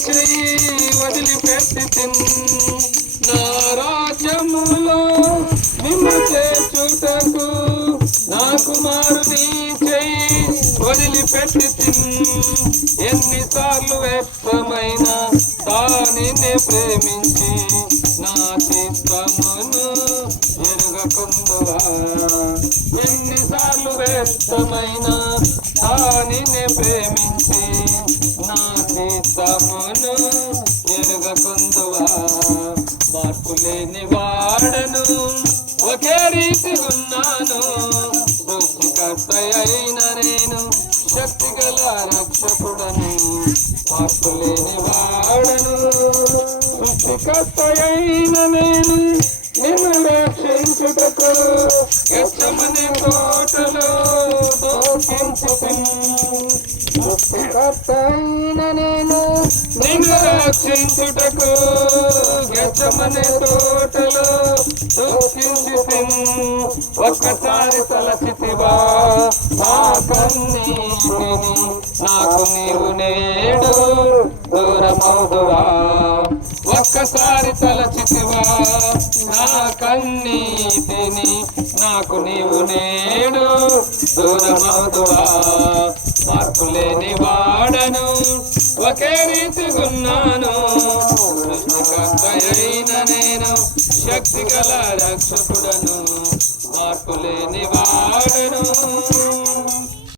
చెయ్యి వదిలిపెట్టి నా రాజ్యములో నిన్ను చేర్చుటకు నా కుమారుని చెయ్యి వదిలిపెట్టి ఎన్నిసార్లు వ్యర్థమైన దానిని ప్రేమించి నా చిత్తమును ఎరుగకుందువా ఎన్నిసార్లు వ్యర్థమైన దానిని ప్రేమించి నా చిత్తమును ఎరుగకుందువా మార్పు లేని వాడను ఒకే రీతి ఉన్నాను సృష్టికర్త అయిన నేను శక్తిగల రక్షకుడను మార్పు లేని వాడను సృష్టికర్త అయిన నేను నిన్ను రక్షించుటకు గెత్సేమనే తోటలో సృష్టికర్త అయిన నేను నిన్ను రక్షించుటకు గెత్సేమనే తోటలో ఒక్కసారి తలచితివా నా కన్నీటిని నాకు నీవు నేడు దూరమవుదువా ఒక్కసారి తలచితివా నా కన్నీటిని నాకు నీవు నేడు దూరమవుదువా మార్పు లేని వాడను ఒకే రీతిగున్నాను సృష్టికర్త అయిన నేను శక్తిగల రక్షకుడను మార్పు లేని వాడను